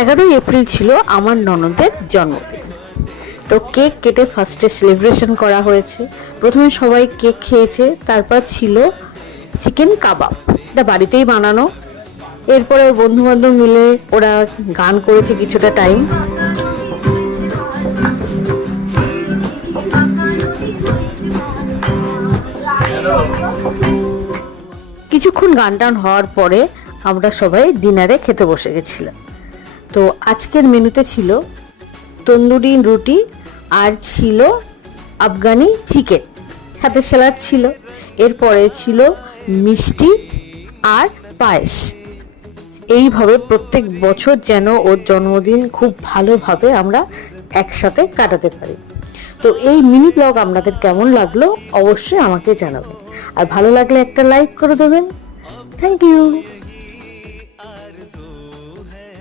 11ই April ছিল আমার ননদের জন্মদিন। তো কেক কেটে ফার্স্টে সেলিব্রেশন করা হয়েছে। প্রথমে সবাই কেক খেয়েছে, তারপর ছিল চিকেন কাবাব, এটা বাড়িতেই বানানো। এরপরে বন্ধু বান্ধব মিলে ওরা গান করেছে কিছুটা টাইম। কিছুক্ষণ গান টান হওয়ার পরে আমরা সবাই ডিনারে খেতে বসে গেছিলাম। তো আজকের মেনুতে ছিল তন্দুরি রুটি আর ছিল আফগানি চিকেন, সাথে স্যালাড ছিল। এরপরে ছিল মিষ্টি আর পায়েস। এইভাবে প্রত্যেক বছর যেন ওর জন্মদিন খুব ভালোভাবে আমরা একসাথে কাটাতে পারি। তো এই মিনি ব্লগ আপনাদের কেমন লাগলো অবশ্যই আমাকে জানাবেন, আর ভালো লাগলে একটা লাইক করে দেবেন। Thank you.